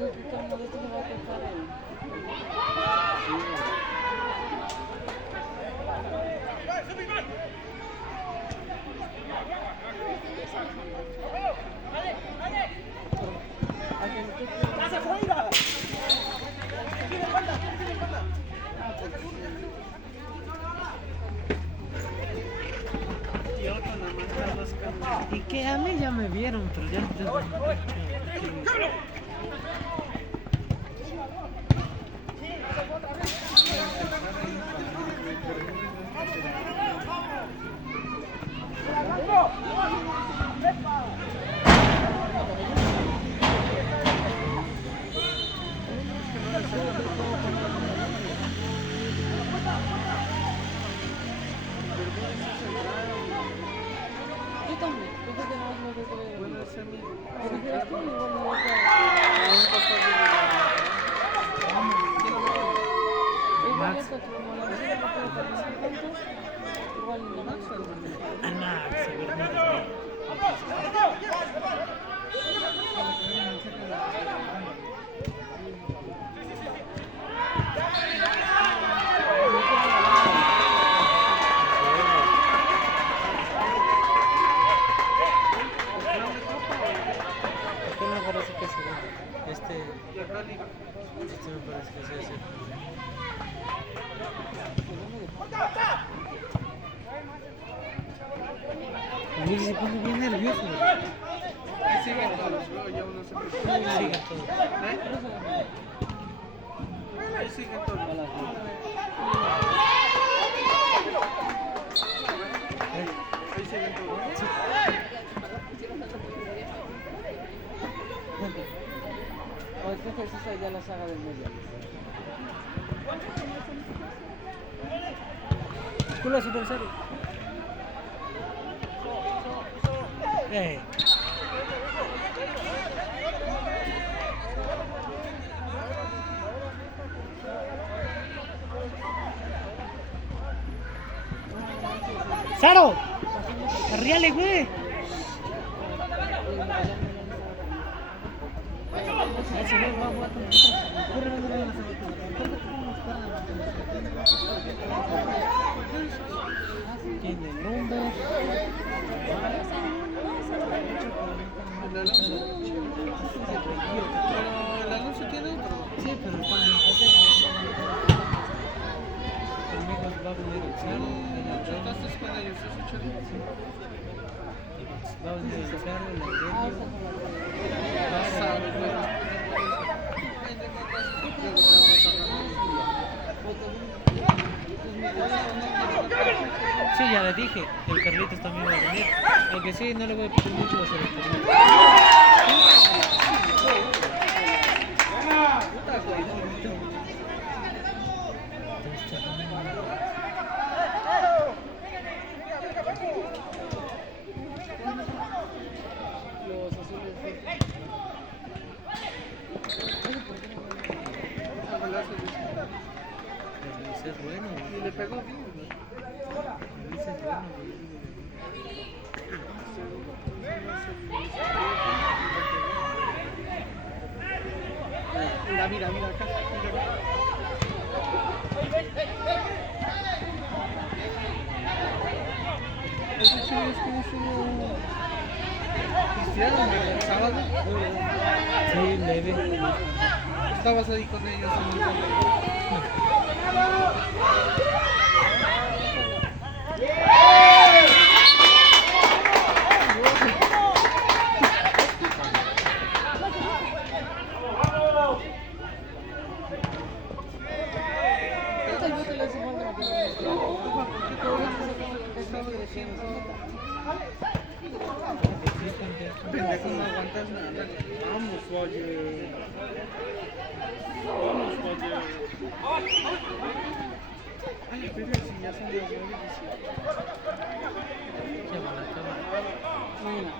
Y que a mí ya me vieron, pero ya Luis se pone bien nervioso. Siguen todos, luego ya uno se prepara. Siguen todos. Ahí siguen todos. Ahí siguen todos. ¿Qué ejercicio ya la saga del medio? Escuela super serio. ¡Saro! ¡Arriale, güey! Tiene el nombre. ¿El Alonso? Pero el Alonso tiene otro. Sí, pero cuando amigos va a venir el Cerro. ¿Chocaste con ellos ese chorro? Va a venir el Cerro, el Sí, ya le dije, el Carlitos también va a venir. El que sí, no le voy a pedir mucho va a ser el Carlitos. Es bueno, Y le pegó bien, güey. Luis es bueno, Mira, mira, mira acá. Mira. Ese chico es como Cristiano, el sábado. Sí, leve. Estabas ahí con ellos en el pendejo, no aguantas nada. Vamos, oye. Vamos, oye. Ay, pero si ya son las 9:17. Llama la cámara. Mira.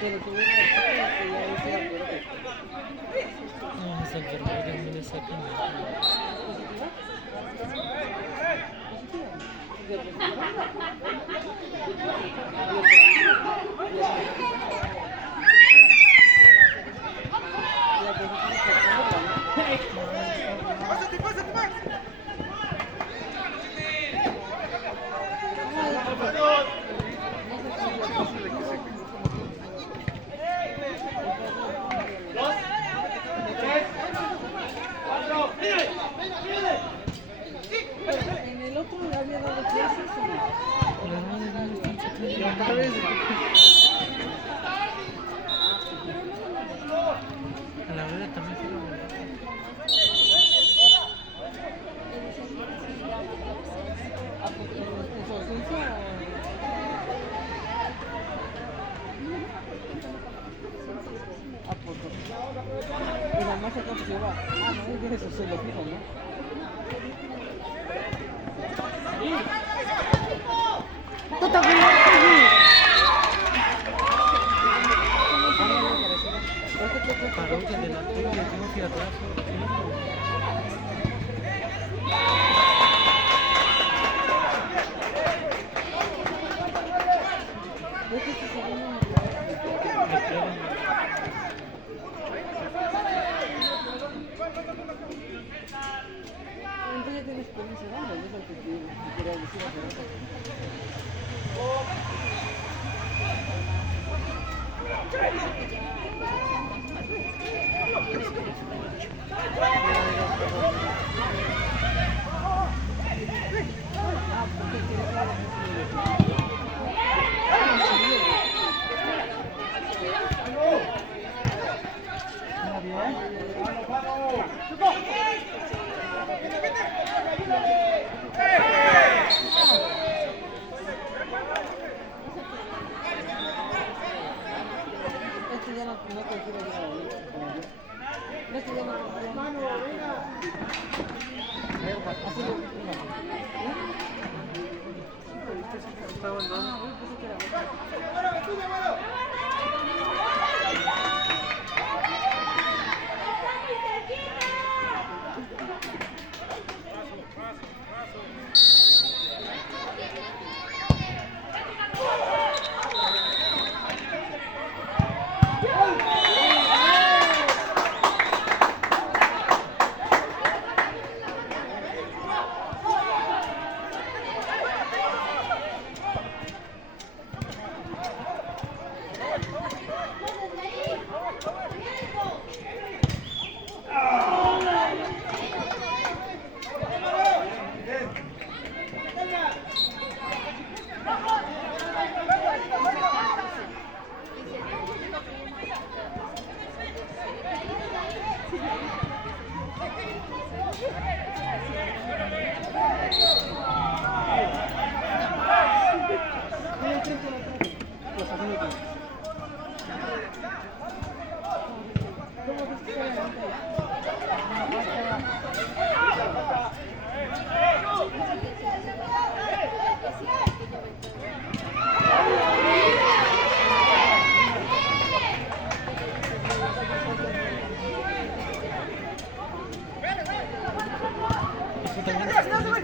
Pero tú ves que ya hice la puerta. No, es el verbo, ya me le sacan. En el otro le había dado clases y... Las madres no están sacando. Y otra vez. A la verdad también fue la verdad. En su ausencia... ¿A poco? Y la más acá pues lleva... Ah, no, eso se lo fijo, ¿no? ¡Puta, güey! Paró que delantero le dio un fierrazo. Entonces ya tienes experiencia dando, es lo que quería decir hace rato. Este ya no cualquiera llega a venir como yo. Este ya no cualquiera. Así lo Estaban dando. Eso también está muy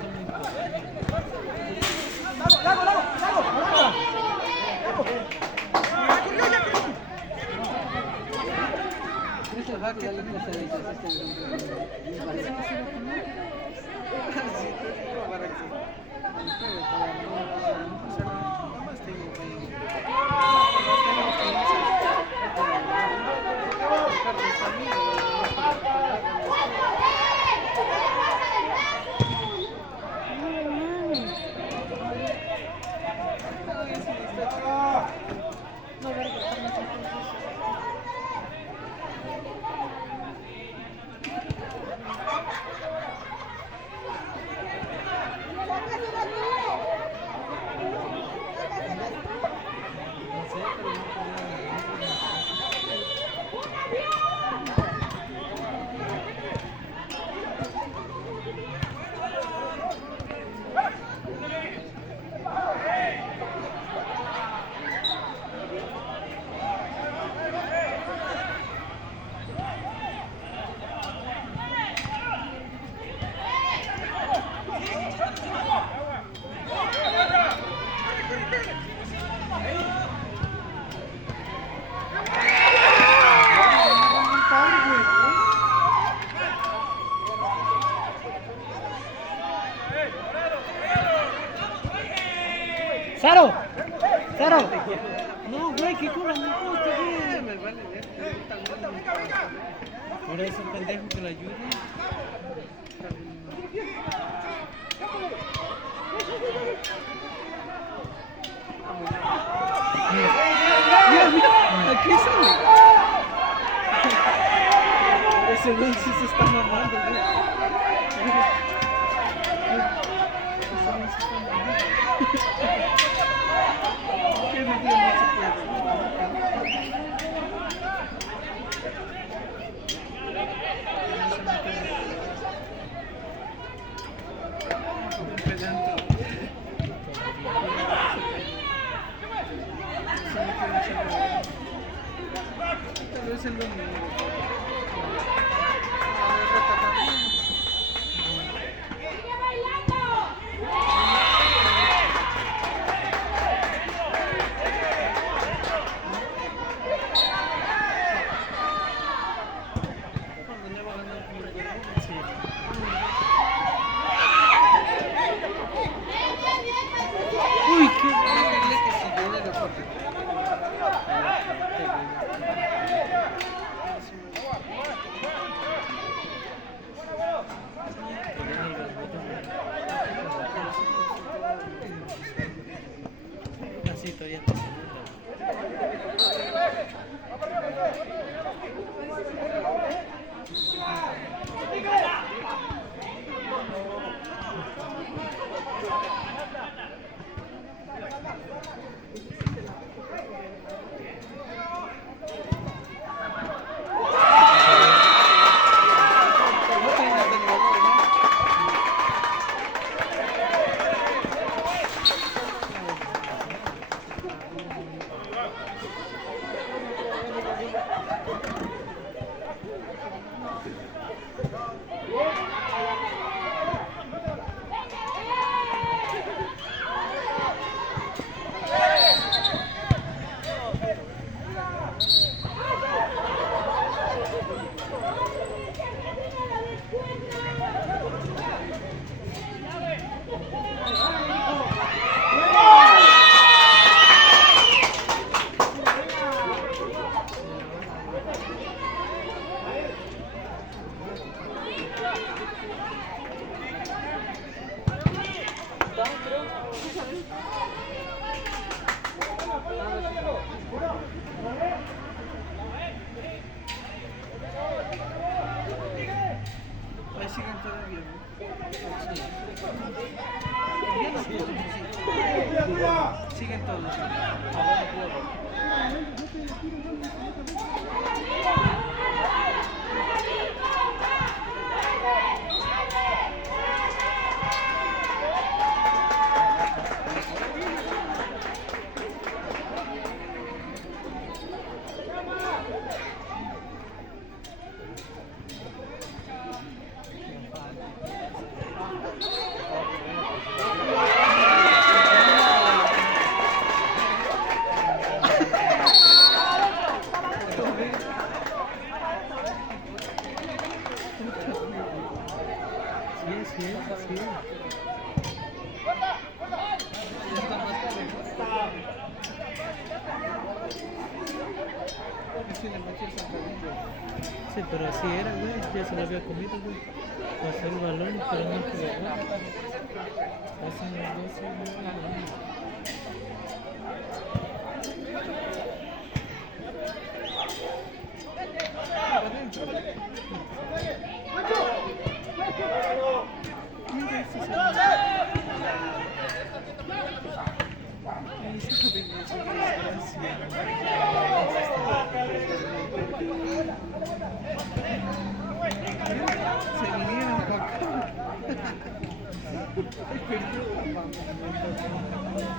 ¡Saro! ¡Saro! No, güey, que corran el poste, güey. Me vale ver. Por eso, pendejo, que lo ayude. Mira, mira, aquí sale. Ese güey sí se está mamando, güey. Ese güey se está mamando. ¿Qué me dio? No se puede. Un pedante. Tal vez el domingo. A ver, rota también. Cuando le va a ganar el primer gol. Sí. Uy, qué. Díganle que si viene de corte. Así todavía está segundo. No tiene nada de nuevo, ¿no? Ahí siguen todavía, ¿no? Sí. Siguen todos. Sí, sí. Está más tiene muchos zancadillos. Sí, pero así era, güey. Ya se lo había comido, güey. Pasó el balón, pero no jugó. Pasan los 12 y el balón. Se vinieron para acá. Perdió la mano.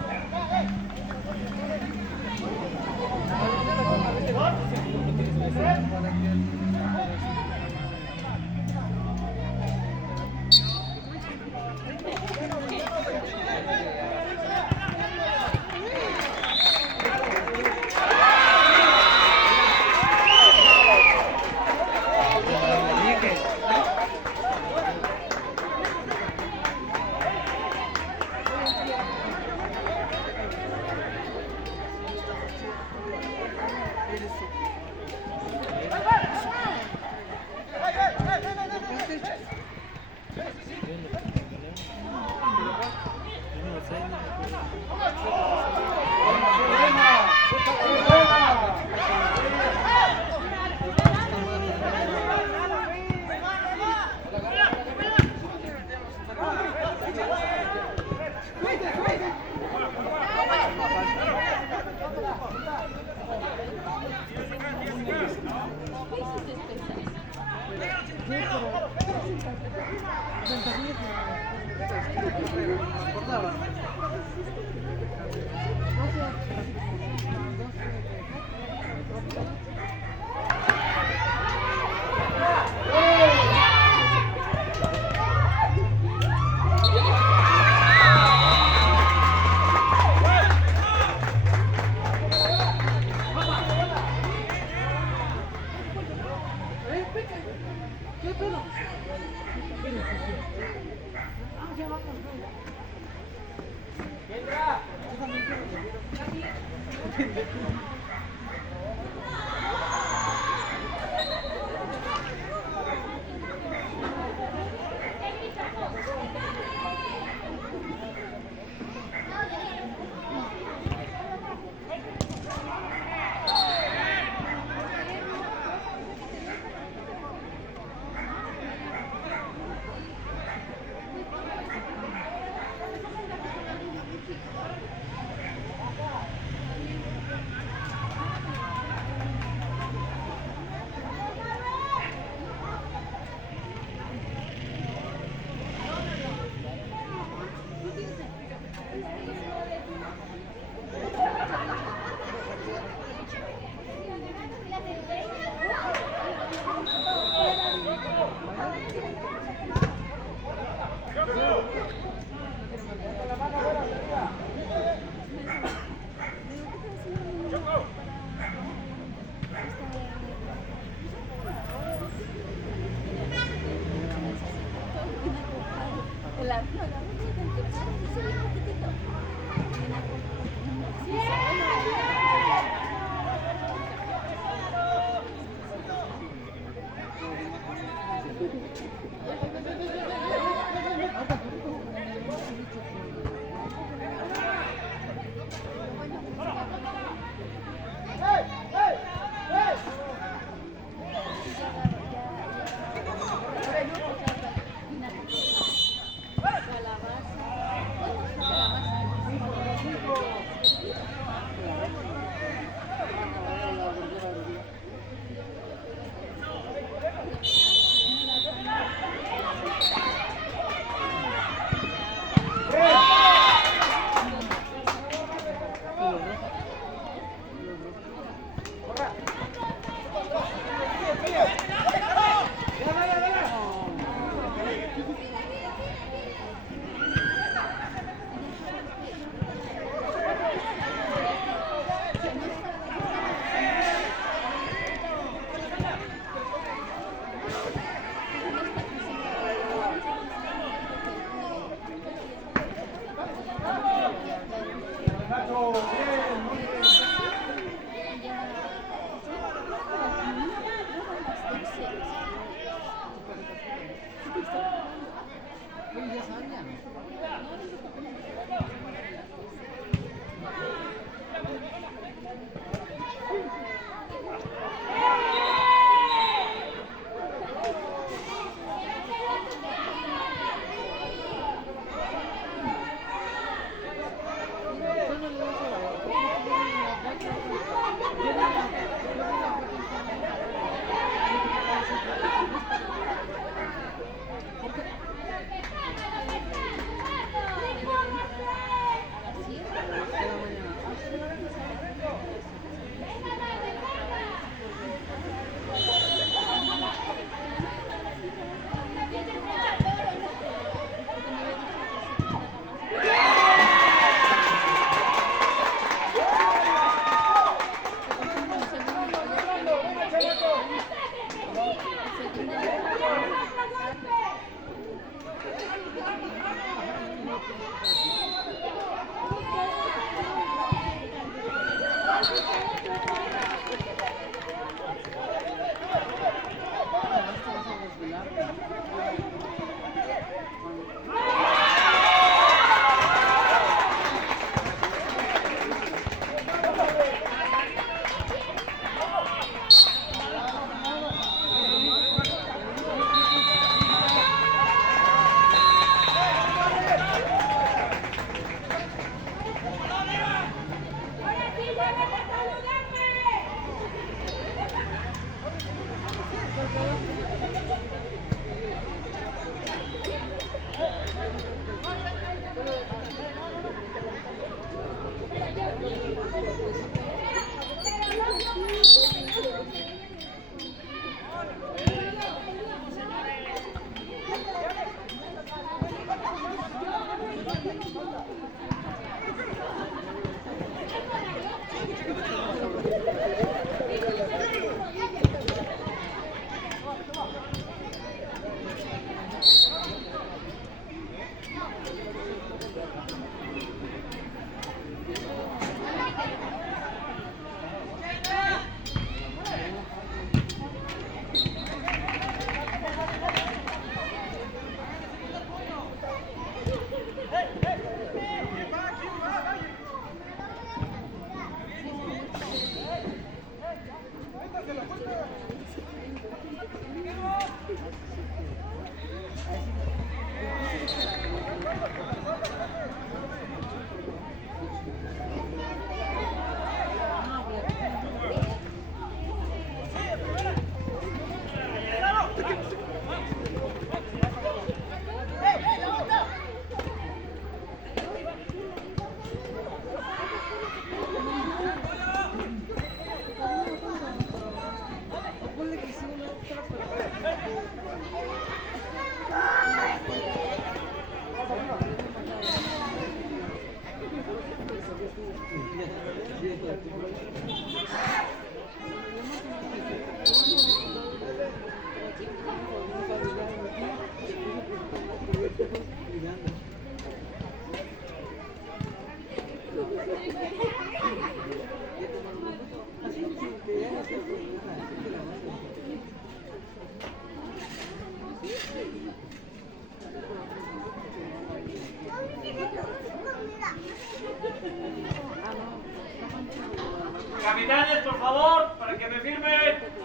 Capitanes, por favor, para que me firmen.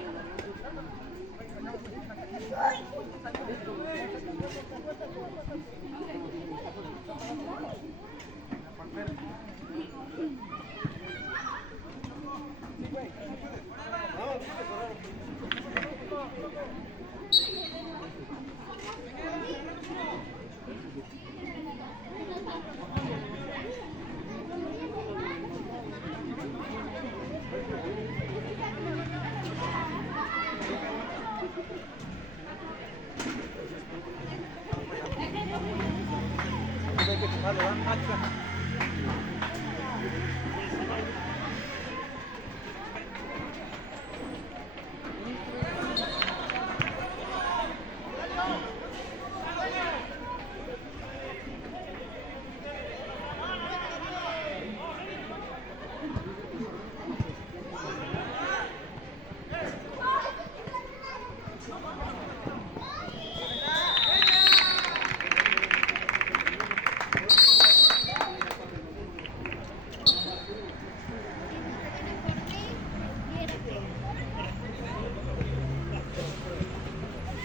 Hay que tomarlo, ¿verdad?